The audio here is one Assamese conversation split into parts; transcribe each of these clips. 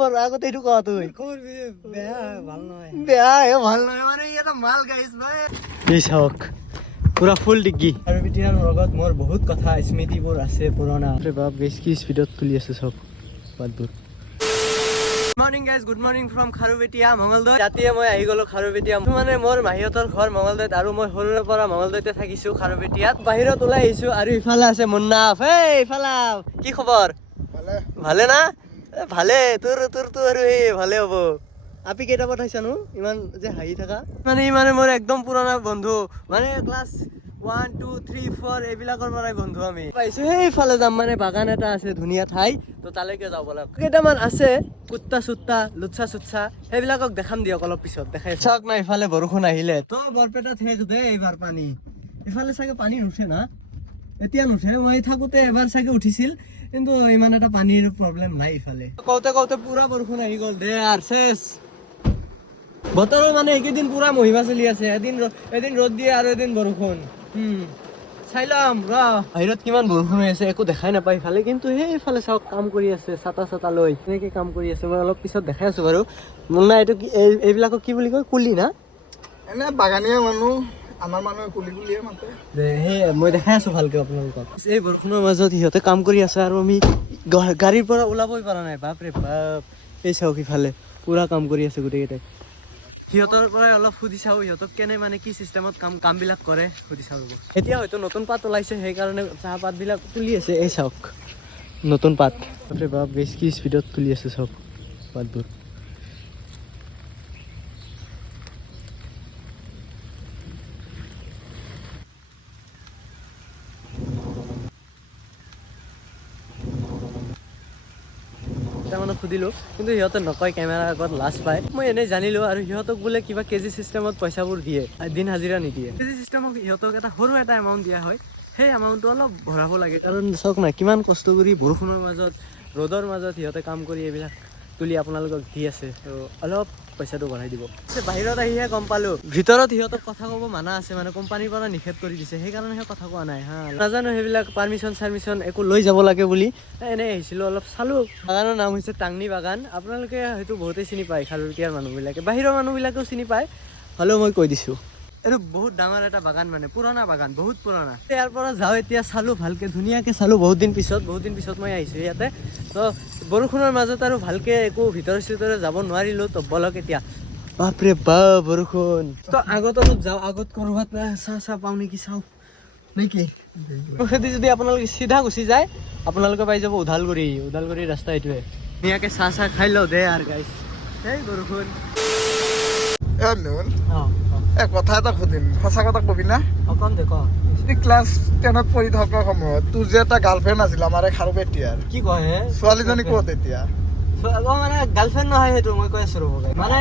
খবৰ আগতে এইটো কোৱা তুই বেয়া ভাল নহয় মানে এটা মাল গাইছ ভাই এই চাওক পুৰা ফুল ডিগ্গি আৰু বিটিয়াৰ লগত মোৰ বহুত কথা স্মৃতিবোৰ আছে পুৰণা বাপ বেছ কি স্পীডত তুলি আছে চব বাটবোৰ morning guys good morning from Kharupetia Mangaldai ৰাতিয়ে মই আহি গলো খাৰুপেটীয়া মানে মোৰ মাহীহঁতৰ ঘৰ মঙলদৈত আৰু মই সৰুৰে পৰা মঙলদৈতে থাকিছো খাৰুপেটীয়াত বাহিৰত ওলাই আহিছো আৰু ইফালে আছে মুন্নাফ ইফালে কি খবৰ ভালে না ভালে তোৰতো আৰু এই ভালে হ'ব আপি কেইটা পঠাইছানো ইমান যে হাঁহি থাকা মানে মোৰ একদম পুৰণা বন্ধু মানে ক্লাছ 1 2 3 4 এইবিলাকৰ পৰাই বন্ধু আমি পাইছো সেইফালে যাম মানে বাগান এটা আছে ধুনীয়া ঠাই তো তালৈকে যাব লাগে কেইটামান আছে কুত্তা চুত্তা লুচ্ছা চুচ্ছা সেইবিলাকক দেখাম দিয়ক অলপ পিছত দেখাই চাওক না ইফালে বৰষুণ আহিলে তো বৰপেটাত শেষ দে এইবাৰ পানী ইফালে চাগে পানী নুঠে না এতিয়া নুঠে মই থাকোতে এবাৰ চাগে উঠিছিল কিন্তু ইমান এটা পানীৰ প্ৰব্লেম নাই ইফালে কওঁতে পুৰা বৰষুণ আহি গ'ল দে আৰু চেছ বতৰৰ মানে এইকেইদিন পুৰা মহিমা চলি আছে এদিন ৰ'দ দিয়ে আৰু এদিন বৰষুণ চাই ল'ম বাহিৰত কিমান বৰষুণ হৈ আছে একো দেখাই নাপায় ইফালে কিন্তু সেইফালে চাওক কাম কৰি আছে ছাতা লৈ এনেকে কাম কৰি আছে মই অলপ পিছত দেখাই আছো বাৰু মুন্না এইটো এইবিলাকক কি বুলি কয় কুলি না এনে বাগানীয়া মানুহ আমাৰ মানুহে কুলি কুলিয়ে মাতে সেই মই দেখাই আছো ভালকে আপোনালোকক এই বৰষুণৰ মাজত সিহঁতে কাম কৰি আছে আৰু আমি গাড়ীৰ পৰা ওলাবই পৰা নাই বাপৰে বাপ এই চাওক ইফালে পুৰা কাম কৰি আছে গোটেইকেইটাই সিহঁতৰ পৰাই অলপ সুধি চাওঁ সিহঁতক কেনে মানে কি চিষ্টেমত কামবিলাক কৰে সুধি চাওঁ ৰ'ব এতিয়া হয়তো নতুন পাত ওলাইছে সেইকাৰণে চাহপাতবিলাক তুলি আছে এই চাওক নতুন পাত বাপৰে বাপ বেছ কি স্পীডত তুলি আছে চব পাতবোৰ মানে সুধিলো কিন্তু সিহঁতে নকয় কেমেৰাৰ আগত লাজ পায় মই এনেই জানিলো আৰু সিহঁতক বোলে কিবা কেজি চিষ্টেমত পইচাবোৰ দিয়ে দিন হাজিৰা নিদিয়ে কেজি চিষ্টেমত সিহঁতক এটা সৰু এটা এমাউণ্ট দিয়া হয় সেই এমাউণ্টটো অলপ ভৰাব লাগে কাৰণ চাওক না কিমান কষ্ট কৰি বৰষুণৰ মাজত ৰ'দৰ মাজত সিহঁতে কাম কৰি এইবিলাক তুলি আপোনালোকক দি আছে তো অলপ পইচাটো বঢ়াই দিব বাহিৰত আহিহে গম পালো ভিতৰত সিহঁতক কথা ক'ব মানা আছে মানে কোম্পানীৰ পৰা নিষেধ কৰি দিছে সেইকাৰণেহে কথা কোৱা নাই হা নাজানো সেইবিলাক পাৰ্মিশ্যন একো লৈ যাব লাগে বুলি এনেই আহিছিলো অলপ চালো বাগানৰ নাম হৈছে টাংনি বাগান আপোনালোকে হয়তো বহুতেই চিনি পায় খাৰুপেটীয়াৰ মানুহবিলাকে বাহিৰৰ মানুহবিলাকেও চিনি পায় হ'লেও মই কৈ দিছোঁ এইটো বহুত ডাঙৰ এটা বাগান মানে পুৰণা বাগান বহুত পুৰণা ইয়াৰ পৰা যাওঁ এতিয়া চালো ভালকে ধুনীয়াকে চালো বহুত দিন পিছত মই আহিছো ইয়াতে তো বৰষুণৰ মাজত আৰু ভালকে একো ভিতৰে যাব নোৱাৰিলো তো বলক এতিয়া বাপৰে বাপ বৰষুণ তো আগত অলপ যাওঁ আগত কৰবাত চাহ পাওঁ নেকি চাওঁ নেকি খেতি যদি আপোনালোকে চিধা গুচি যায় আপোনালোকে পাই যাব ওদালগুৰি ৰাস্তা এইটোৱে ধুনীয়াকে চাহ খাই লওঁ দে আৰু গাইছ এই বৰষুণ কথা এটা সুধিম সঁচা কথা কবি না কম দে ক্লাছ 10ত পঢ়ি থকাৰ সময়ত তোৰ যে এটা গাৰ্লফ্ৰেণ্ড আছিল আমাৰ খাৰুপেটীয়াৰ কি কয় হে ছোৱালীজনী ক'ত এতিয়া মানে গাৰ্লফ্ৰেণ্ড নহয় সেইটো মই কৈ আছো ৰ'ব মানে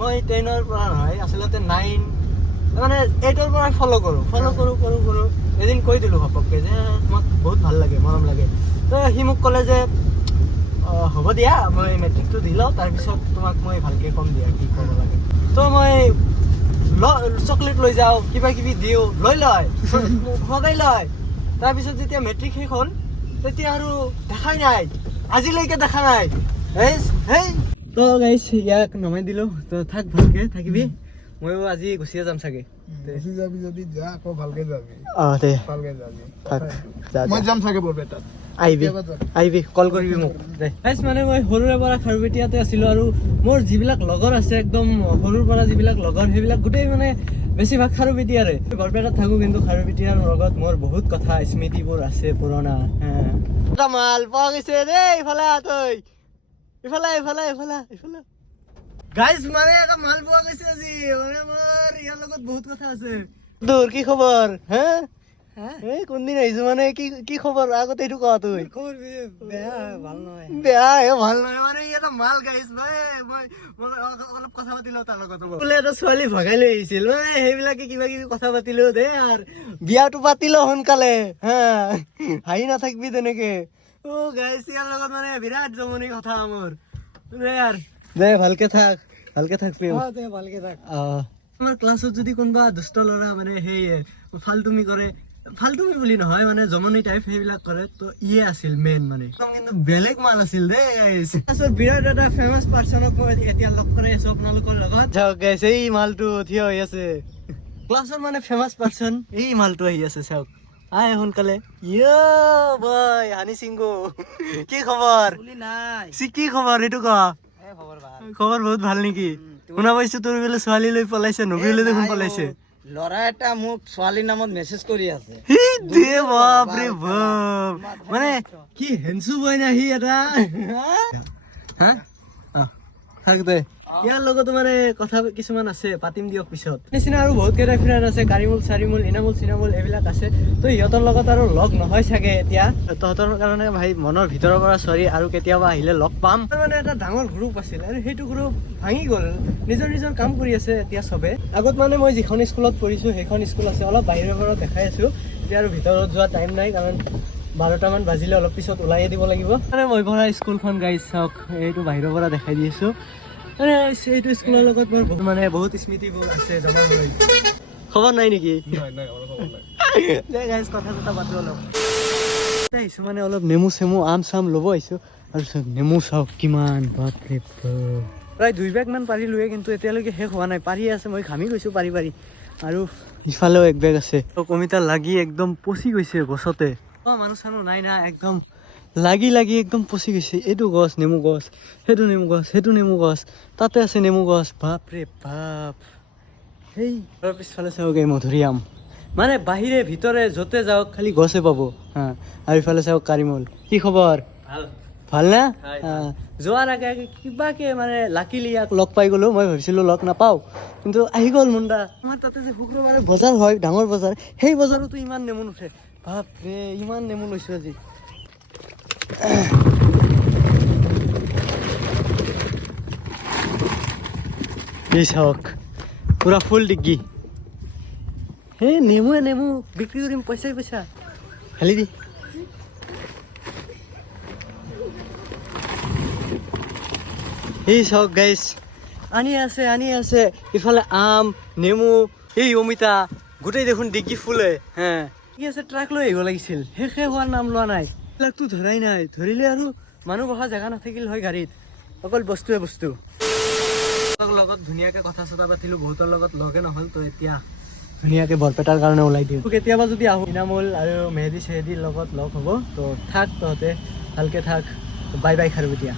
মই 10ৰ পৰা নহয় আচলতে 9 মানে 8ৰ পৰা ফ'ল' কৰোঁ এদিন কৈ দিলোঁ ঘপককৈ যে তোমাক বহুত ভাল লাগে মৰম লাগে তো সি মোক ক'লে যে হ'ব দিয়া মই মেট্ৰিকটো দি লওঁ তাৰপিছত তোমাক মই ভালকৈ ক'ম দিয়া কি ক'ব লাগে তো মই চকলেট লৈ যাওঁ কিবা কিবি দিওঁ লৈ লয় সদায় লয় তাৰপিছত যেতিয়া মেট্ৰিক শেষ হ'ল তেতিয়া আৰু দেখাই নাই আজিলৈকে দেখা নাই তো গাইছ ইয়াক নমাই দিলোঁ তো থাক ভালকৈ থাকিবি ময়ো আজি গুচিয়ে যাম চাগে গুচি যাবি যদি যা আকৌ ভালকে যাবি দে ভালকে যাবি থাক মই যাম চাগে বৰপেটাত আহিবি কল কৰিবি মোক দে মানে মই সৰুৰে পৰা খাৰুপেটীয়াতে আছিলোঁ আৰু মোৰ যিবিলাক লগৰ আছে একদম সৰুৰ পৰা যিবিলাক লগৰ সেইবিলাক গোটেই মানে বেছিভাগ খাৰুপেটীয়াৰে বৰপেটাত থাকোঁ কিন্তু খাৰুপেটীয়াৰ লগত মোৰ বহুত কথা স্মৃতিবোৰ আছে পুৰণা এটা মাল পোৱা গৈছে দেই ইফালে তই ইফালে গাইজ মানে এটা মাল পোৱা গৈছে আজি মানে আমাৰ ইয়াৰ লগত বহুত কথা আছে তোৰ কি খবৰ হা কোনদিন আহিছো মানে কি খবৰ আগতে এইটো কোৱা তুই বেয়া ভাল নহয় মানে এটা মাল গাইছ ভাই মই অলপ কথা পাতিলো তাৰ লগত বোলে এটা ছোৱালী ভগাই লৈ আহিছিল মানে সেইবিলাকে কিবা কিবি কথা পাতিলো দে আৰু বিয়াটো পাতিলো সোনকালে হা হাঁহি নাথাকিবি তেনেকে গাইছ ইয়াৰ লগত মানে বিৰাট জমনি কথা মোৰ দে ভালকে থাক আমাৰ ক্লাছত যদি কোনোবা দুষ্ট ল'ৰা মানে সেই ফালতুমি কৰে ফাল্টুমি বুলি নহয় মানে জমনি টাইপ সেইবিলাক কৰে তো ইয়ে আছিল মেইন মানে কিন্তু বেলেগ মাল আছিল দেই গাইছ তাৰপিছত বিৰাট এটা ফেমাছ পাৰ্চনক মই এতিয়া লগ কৰাই আছো আপোনালোকৰ লগত চাওক গাইছ এই মালটো থিয় হৈ আছে ক্লাছৰ মানে ফেমাছ পাৰ্চন এই মালটো আহি আছে চাওক আয় সোনকালে ইয়ো বয় হানি সিংগো কি খবৰ নাই কি খবৰ এইটো ক খবৰ বহুত ভাল নেকি শুনা পাইছো তোৰ বোলে ছোৱালী লৈ পলাইছে নবীলে দেখোন পলাইছে লৰা এটা মোক ছোৱালীৰ নামত মেছেজ কৰি আছে দে বাপ ৰে বাপ মানে কি হেনসু বই না হি এটা হা থাক দে ইয়াৰ লগত মানে কথা কিছুমান আছে পাতিম দিয়ক পিছত নিচিনা আৰু বহুত কেইটা ফ্ৰেণ্ড আছে কাৰিমুল চাৰিমুল ইনামুল চিনামুল এইবিলাক আছে তো সিহঁতৰ লগত আৰু লগ নহয় চাগে এতিয়া তহঁতৰ কাৰণে ভাই মনৰ ভিতৰৰ পৰা চৰি আৰু কেতিয়াবা আহিলে লগ পাম মানে এটা ডাঙৰ গ্ৰুপ আছিল আৰু সেইটো গ্ৰুপ ভাঙি গ'ল নিজৰ নিজৰ কাম কৰি আছে এতিয়া চবে আগত মানে মই যিখন স্কুলত পঢ়িছো সেইখন স্কুল আছে অলপ বাহিৰৰ পৰা দেখাই আছো এতিয়া আৰু ভিতৰত যোৱা টাইম নাই কাৰণ 12টা মান বাজিলে অলপ পিছত ওলাই দিব লাগিব মানে মই পঢ়া স্কুলখন গাইছ চাওক এইটো বাহিৰৰ পৰা দেখাই দি আছো এইটো স্কুলৰ লগত মোৰ মানে বহুত স্মৃতিবোৰ আছে জমা হৈ খবৰ নাই নেকি গাইছ কথা পাতো অলপ আহিছো মানে অলপ নেমু চেমু আম চাম ল'ব আহিছো আৰু নেমু চাওক কিমান বাপৰে প্ৰায় 2 বেগ মান পাৰিলোৱে কিন্তু এতিয়ালৈকে শেষ হোৱা নাই পাৰি আছে মই ঘামি গৈছো পাৰি আৰু ইফালেও 1 বেগ আছে কমিতা লাগি একদম পচি গৈছে গছতে মানুহ চানুহ নাই না একদম লাগি একদম পচি গৈছে এইটো গছ নেমু গছ সেইটো নেমু গছ তাতে আছে নেমু গছ বাপৰে বাপ সেই পিছফালে চাওক এই মধুৰিআম মানে বাহিৰে ভিতৰে য'তে যাওক খালি গছে পাব হা আৰু ইফালে চাওক কাৰিমল কি খবৰ ভাল না যোৱাৰ আগে কিবাকে মানে লাকিলি ইয়াক লগ পাই গ'লো মই ভাবিছিলোঁ লগ নাপাওঁ কিন্তু আহি গ'ল মুণ্ডা আমাৰ তাতে যে শুক্ৰবাৰে বজাৰ হয় ডাঙৰ বজাৰ সেই বজাৰতো ইমান নেমু নুঠে বাপৰে ইমান নেমু লৈছোঁ আজি এই চাওক পুৰা ফুল ডিগ্গি হে নেমু বিক্ৰী কৰিম পইচা খালি দি এই চাওক গাইছ আনি আছে ইফালে আম নেমু এই অমিতা গোটেই দেখোন ডিগ্গি ফুলে হে কি আছে ট্ৰাক লৈ আহিব লাগিছিল শেষ হোৱাৰ নাম লোৱা নাই এইবিলাকতো ধৰাই নাই ধৰিলে আৰু মানুহ বহা জেগা নাথাকিল হয় গাড়ীত অকল বস্তু লগত ধুনীয়াকে কথা চথা পাতিলো বহুতৰ লগত লগে নহ'ল তো এতিয়া ধুনীয়াকে বৰপেটাৰ কাৰণে ওলাই দিওঁ কেতিয়াবা যদি আহোঁ ইনামুল আৰু মেহেদি চেহেদিৰ লগত লগ হ'ব তো থাক তহঁতে ভালকে থাক বাই খাৰুপেটীয়া